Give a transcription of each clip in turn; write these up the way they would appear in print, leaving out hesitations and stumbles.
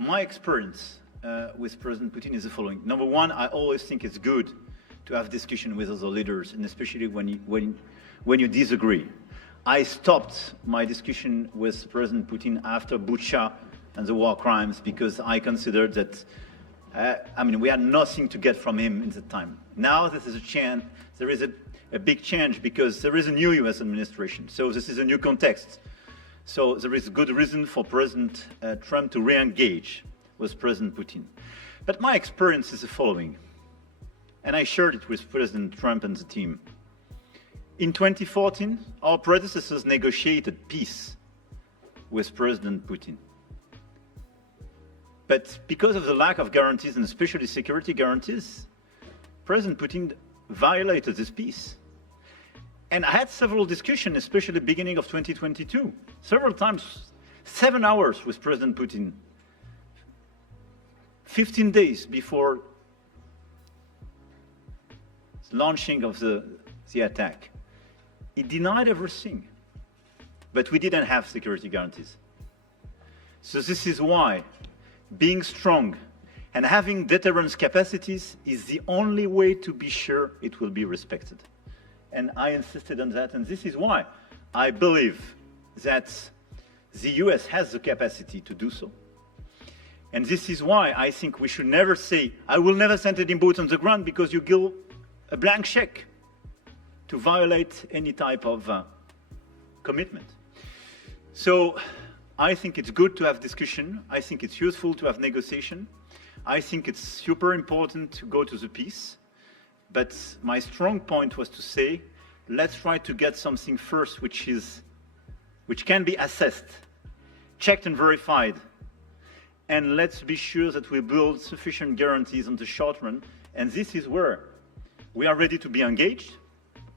My experience with President Putin is the following. Number one, I always think it's good to have discussion with other leaders, and especially when you disagree. I stopped my discussion with President Putin after Bucha and the war crimes because I considered that, we had nothing to get from him in that time. Now this is a chance, there is a big change because there is a new US administration. So this is a new context. So there is good reason for President Trump to re-engage with President Putin. But my experience is the following, and I shared it with President Trump and the team. In 2014, our predecessors negotiated peace with President Putin. But because of the lack of guarantees, and especially security guarantees, President Putin violated this peace. And I had several discussions, especially beginning of 2022, several times, 7 hours with President Putin, 15 days before the launching of the attack. He denied everything, but we didn't have security guarantees. So this is why being strong and having deterrence capacities is the only way to be sure it will be respected. And I insisted on that, and this is why I believe that the US has the capacity to do so. And this is why I think we should never say, I will never send any boots on the ground, because you give a blank check to violate any type of commitment. So I think it's good to have discussion. I think it's useful to have negotiation. I think it's super important to go to the peace. But my strong point was to say, let's try to get something first which can be assessed, checked and verified. And let's be sure that we build sufficient guarantees on the short run. And this is where we are ready to be engaged.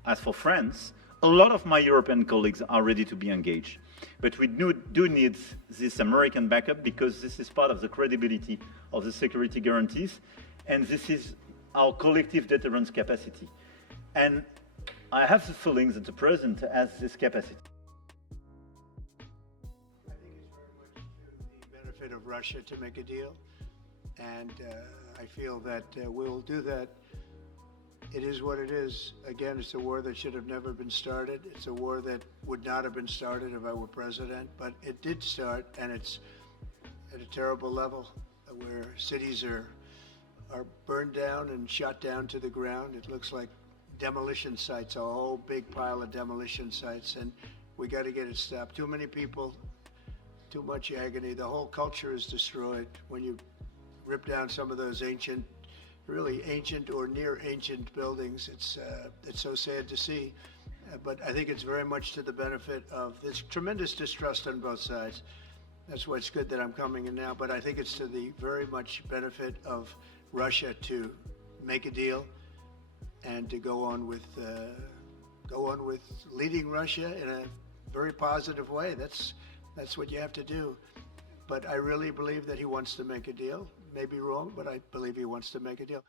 As for France, a lot of my European colleagues are ready to be engaged. But we do need this American backup, because this is part of the credibility of the security guarantees. And this is our collective deterrence capacity. And I have the feeling that the President has this capacity. I think it's very much to the benefit of Russia to make a deal. And I feel that we'll do that. It is what it is. Again, it's a war that should have never been started. It's a war that would not have been started if I were president, but it did start, and it's at a terrible level where cities are burned down and shot down to the ground. It looks like demolition sites, a whole big pile of demolition sites, and we got to get it stopped. Too many people, too much agony. The whole culture is destroyed when you rip down some of those really ancient or near ancient buildings. It's so sad to see, but I think it's very much to the benefit of this tremendous distrust on both sides. That's why it's good that I'm coming in now, but I think it's to the very much benefit of Russia to make a deal and to go on with leading Russia in a very positive way. That's what you have to do. But I really believe that he wants to make a deal. Maybe wrong, but I believe he wants to make a deal.